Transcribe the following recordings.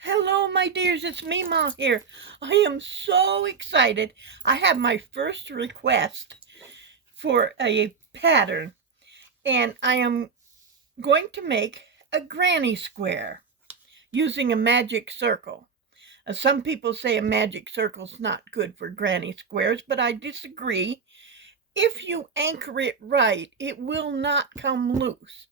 Hello, my dears, it's MeMa here. I am so excited. I have my first request for a pattern, and I am going to make a granny square using a magic circle. Some people say a magic circle's not good for granny squares, but I disagree. If you anchor it right, it will not come loose.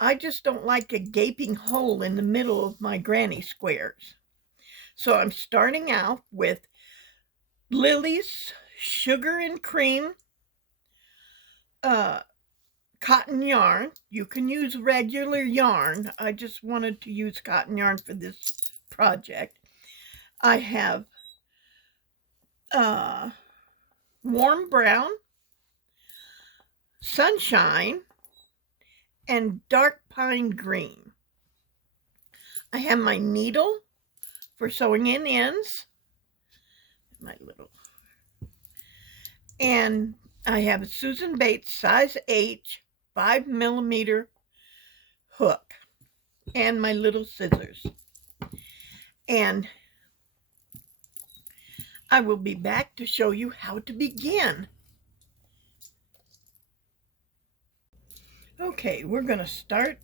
I just don't like a gaping hole in the middle of my granny squares. So I'm starting out with Lily's sugar and cream uh, cotton yarn. You can use regular yarn. I just wanted to use cotton yarn for this project. I have uh, warm brown, sunshine, and dark pine green. I have my needle for sewing in ends. My little. And I have a Susan Bates size H 5mm hook and my little scissors. And I will be back to show you how to begin. Okay, we're going to start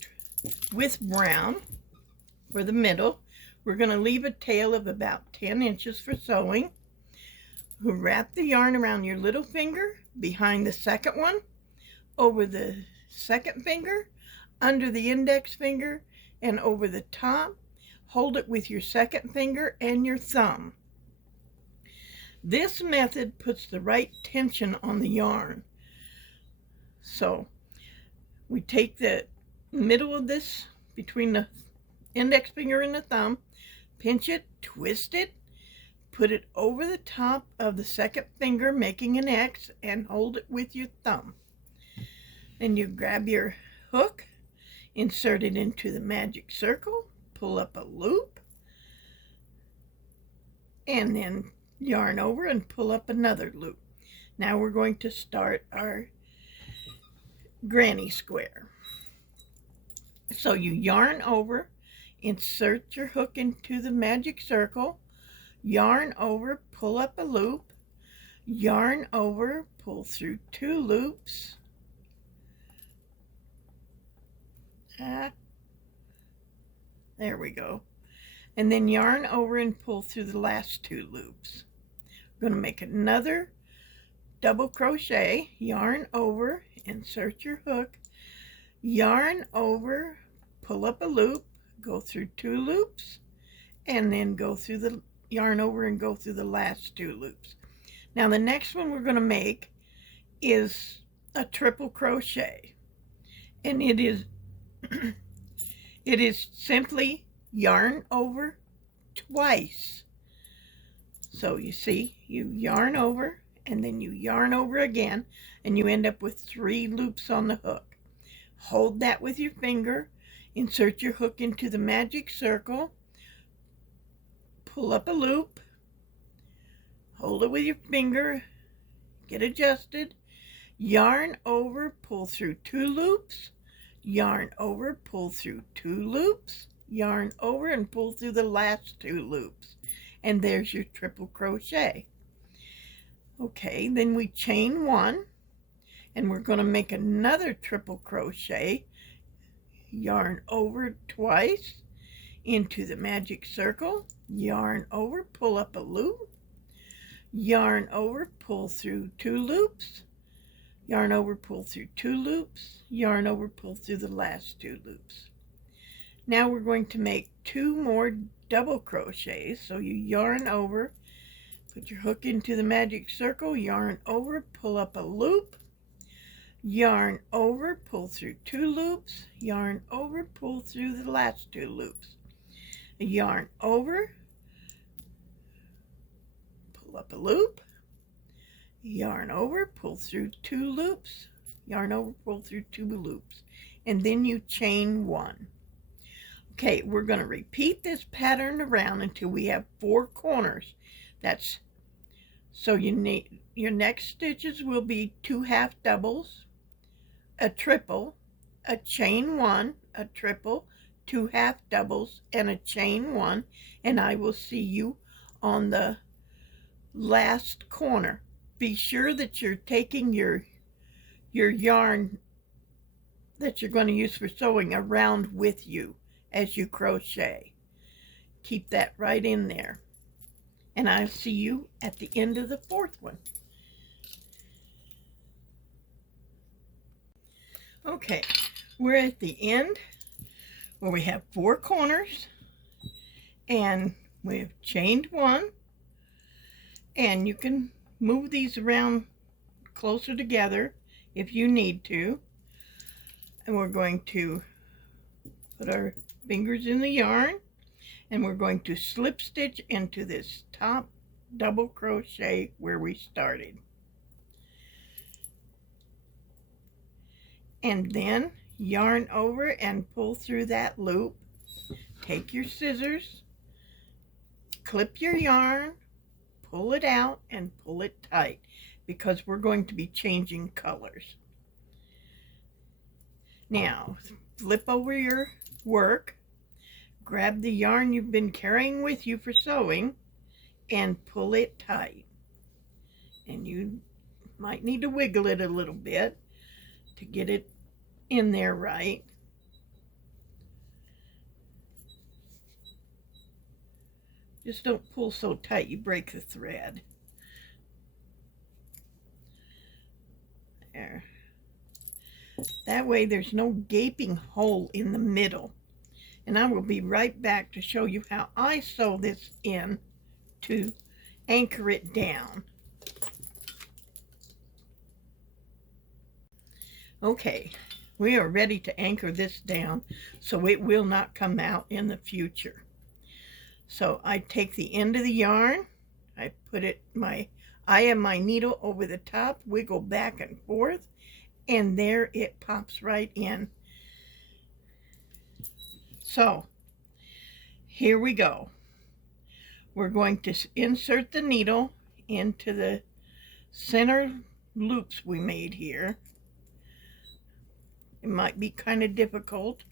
with brown for the middle. We're going to leave a tail of about 10 inches for sewing. Wrap the yarn around your little finger, behind the second one, over the second finger, under the index finger, and over the top. Hold it with your second finger and your thumb. This method puts the right tension on the yarn. So we take the middle of this between the index finger and the thumb, pinch it, twist it, put it over the top of the second finger, making an X, and hold it with your thumb. Then you grab your hook, insert it into the magic circle, pull up a loop, and then yarn over and pull up another loop. Now we're going to start our granny square. So you yarn over, insert your hook into the magic circle, yarn over, pull up a loop, yarn over, pull through 2 loops. There we go. And then yarn over and pull through the last 2 loops. I'm going to make another double crochet, yarn over, insert your hook, yarn over, pull up a loop, go through 2 loops, and then go through the yarn over and go through the last 2 loops. Now the next one we're going to make is a triple crochet, and it is simply yarn over twice. So you see, you yarn over and then you yarn over again, and you end up with 3 loops on the hook. Hold that with your finger, insert your hook into the magic circle, pull up a loop, hold it with your finger, get adjusted, yarn over, pull through 2 loops, yarn over, pull through 2 loops, yarn over and pull through the last 2 loops. And there's your triple crochet. Okay, then we chain 1, and we're going to make another triple crochet, yarn over twice into the magic circle, yarn over, pull up a loop, yarn over, pull through 2 loops, yarn over, pull through 2 loops, yarn over, pull through the last 2 loops. Now we're going to make 2 more double crochets. So you yarn over, put your hook into the magic circle, yarn over, pull up a loop, yarn over, pull through 2 loops, yarn over, pull through the last 2 loops, yarn over, pull up a loop, yarn over, pull through 2 loops, yarn over, pull through 2 loops, and then you chain 1. Okay, we're going to repeat this pattern around until we have 4 corners. So you need, your next stitches will be 2 half doubles, a triple, a chain 1, a triple, 2 half doubles and a chain 1, and I will see you on the last corner. Be sure that you're taking your yarn that you're going to use for sewing around with you as you crochet. Keep that right in there. And I'll see you at the end of the 4th one. Okay, we're at the end where we have 4 corners, and we've chained 1, and you can move these around closer together if you need to. And we're going to put our fingers in the yarn, and we're going to slip stitch into this top double crochet where we started. And then yarn over and pull through that loop. Take your scissors, clip your yarn, pull it out, and pull it tight, because we're going to be changing colors. Now, flip over your work, grab the yarn you've been carrying with you for sewing, and pull it tight. And you might need to wiggle it a little bit to get it in there right. Just don't pull so tight you break the thread. There. That way there's no gaping hole in the middle. And I will be right back to show you how I sew this in to anchor it down. Okay, we are ready to anchor this down so it will not come out in the future. So I take the end of the yarn, I put it my eye of my needle over the top, wiggle back and forth, and there it pops right in. So here we go. We're going to insert the needle into the center loops we made here. It might be kind of difficult,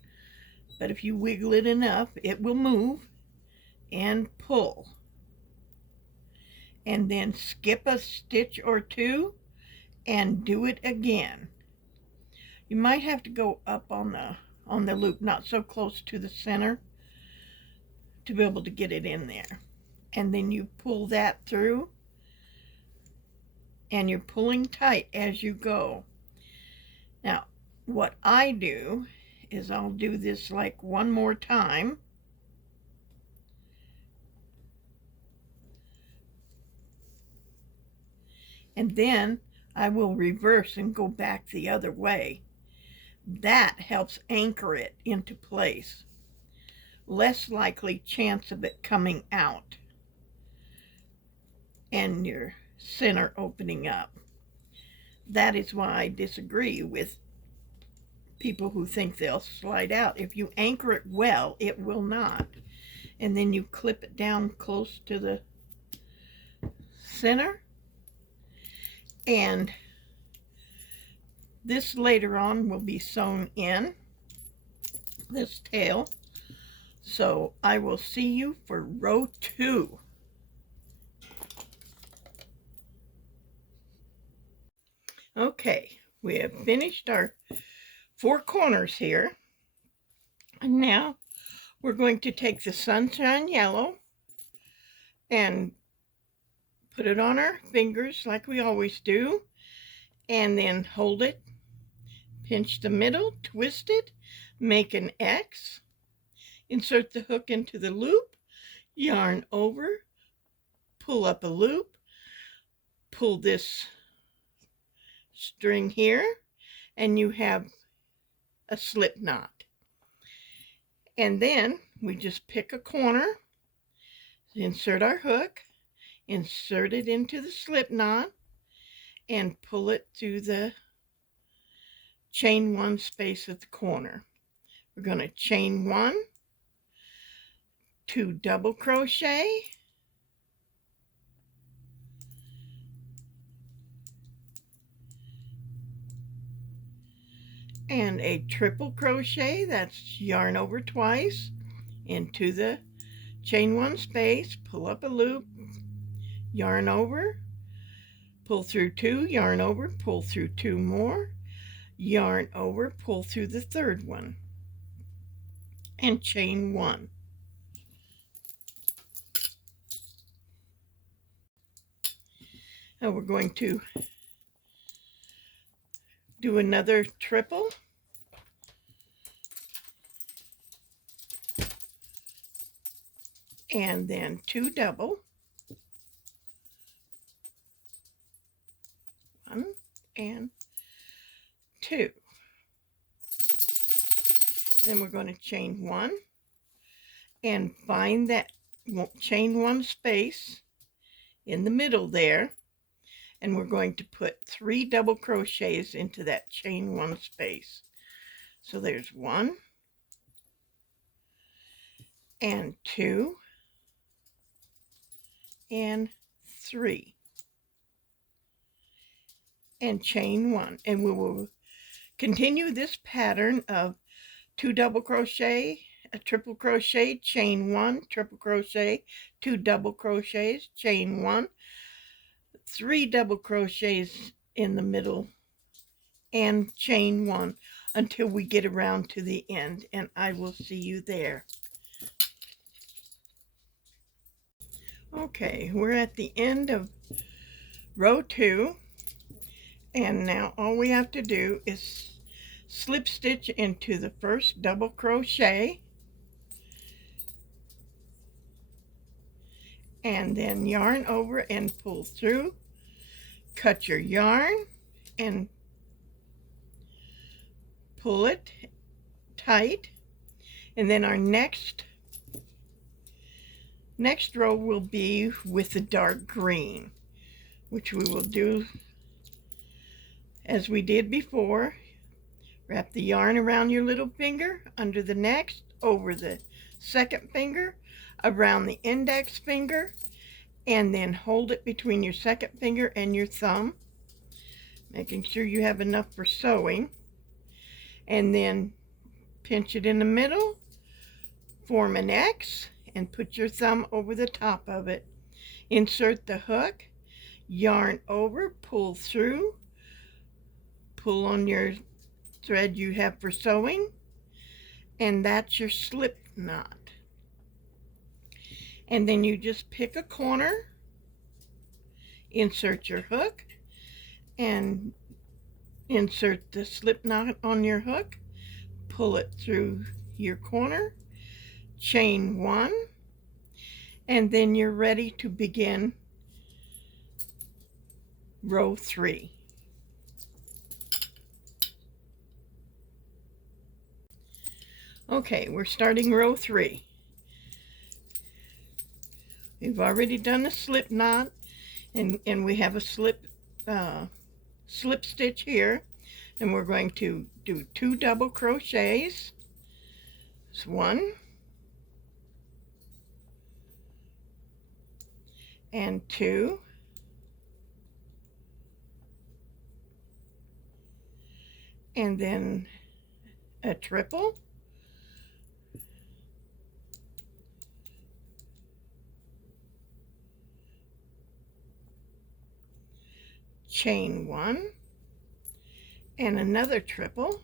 but if you wiggle it enough, it will move, and pull. And then skip a stitch or 2 and do it again. You might have to go up on the loop, not so close to the center, to be able to get it in there. And then you pull that through, and you're pulling tight as you go. Now, what I do is I'll do this like one more time. And then I will reverse and go back the other way. That helps anchor it into place. Less likely chance of it coming out and your center opening up. That is why I disagree with people who think they'll slide out. If you anchor it well, it will not. And then you clip it down close to the center. And this later on will be sewn in, this tail. So I will see you for row 2. Okay, we have finished our 4 corners here. And now we're going to take the sunshine yellow and put it on our fingers like we always do, and then hold it, pinch the middle, twist it, make an X, insert the hook into the loop, yarn over, pull up a loop, pull this string here, and you have a slip knot. And then we just pick a corner, insert our hook, insert it into the slip knot, and pull it through the chain 1 space at the corner. We're going to chain 1, 2 double crochet, and a triple crochet. That's yarn over twice into the chain one space, pull up a loop, yarn over, pull through two, yarn over, pull through two more, yarn over, pull through the third one, and chain one. Now we're going to do another triple, and then two double, one and two. Then we're going to chain one and find that chain one space in the middle there, and we're going to put 3 double crochets into that chain one space. So there's 1 and 2 and 3, and chain 1, and we will continue this pattern of 2 double crochet, a triple crochet, chain 1, triple crochet, 2 double crochets, chain 1, 3 double crochets in the middle, and chain 1 until we get around to the end, and I will see you there. Okay, we're at the end of row 2, and now all we have to do is slip stitch into the first double crochet, and then yarn over and pull through, cut your yarn and pull it tight, and then our next row will be with the dark green, which we will do as we did before. Wrap the yarn around your little finger, under the next, over the second finger, around the index finger, and then hold it between your second finger and your thumb, making sure you have enough for sewing, and then pinch it in the middle, form an X, and put your thumb over the top of it. Insert the hook, yarn over, pull through, pull on your thread you have for sewing, and that's your slip knot. And then you just pick a corner, insert your hook, and insert the slip knot on your hook, pull it through your corner, chain 1, and then you're ready to begin row 3. Okay, we're starting row 3. We've already done the slip knot, and we have a slip stitch here, and we're going to do 2 double crochets. It's 1 and 2, and then a triple, chain 1, and another triple.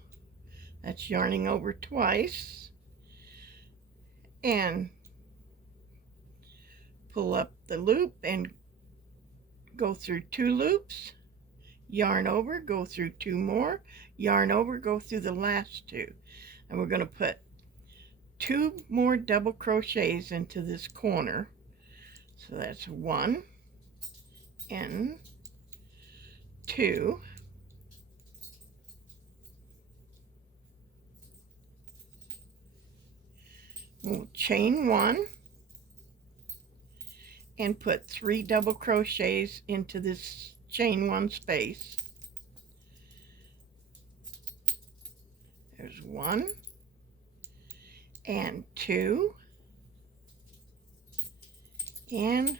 That's yarning over twice, and pull up the loop and go through 2 loops, yarn over, go through 2 more, yarn over, go through the last 2, and we're going to put 2 more double crochets into this corner. So that's 1 and 2, we'll chain 1 and put 3 double crochets into this chain 1 space. There's 1 and 2 and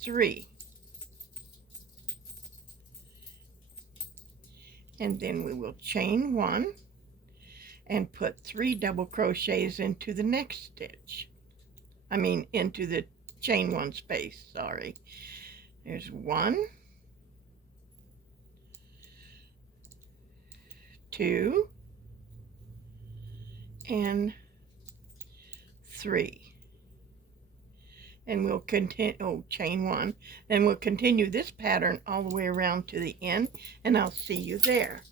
3, and then we will chain 1 and put 3 double crochets into the next stitch. I mean into the chain 1 space, sorry. There's 1, 2, and 3. And we'll continue, chain 1, then we'll continue this pattern all the way around to the end, and I'll see you there.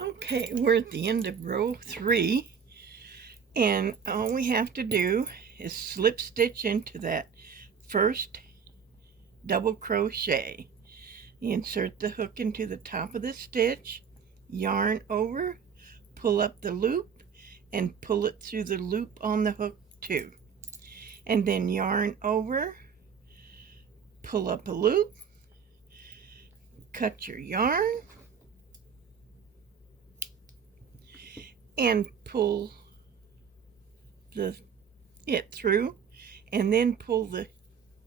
Okay, we're at the end of row 3, and all we have to do is slip stitch into that first double crochet. You insert the hook into the top of the stitch, yarn over, pull up the loop, and pull it through the loop on the hook too. And then yarn over, pull up a loop, cut your yarn, and pull it through, and then pull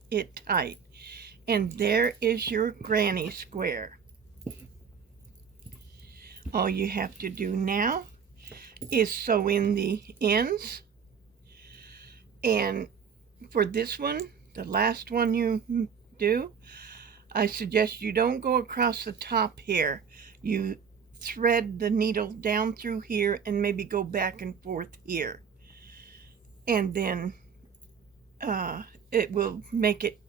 it tight. And there is your granny square. All you have to do now is sew in the ends, and for this one, the last one you do, I suggest you don't go across the top here. You thread the needle down through here and maybe go back and forth here, and then it will make it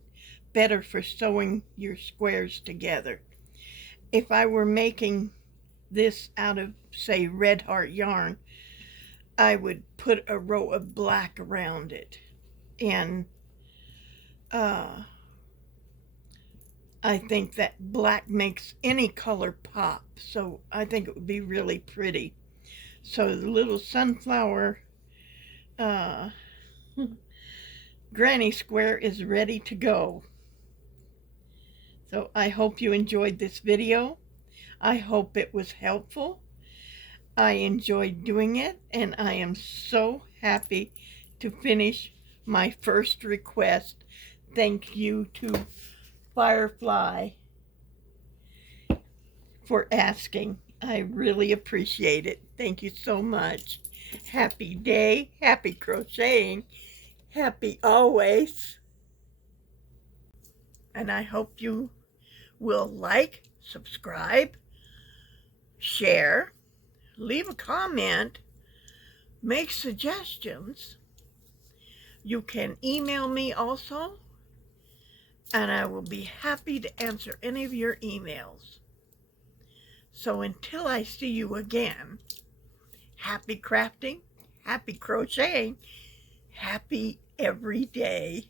better for sewing your squares together. If I were making this out of, say, red heart yarn, I would put a row of black around it, and I think that black makes any color pop, so I think it would be really pretty. So the little sunflower granny square is ready to go. So I hope you enjoyed this video. I hope it was helpful. I enjoyed doing it, and I am so happy to finish my first request. Thank you to Firefly for asking. I really appreciate it. Thank you so much. Happy day, happy crocheting, happy always. And I hope you will like, subscribe, share, leave a comment, make suggestions. You can email me also, and I will be happy to answer any of your emails. So until I see you again, happy crafting, happy crocheting, happy every day.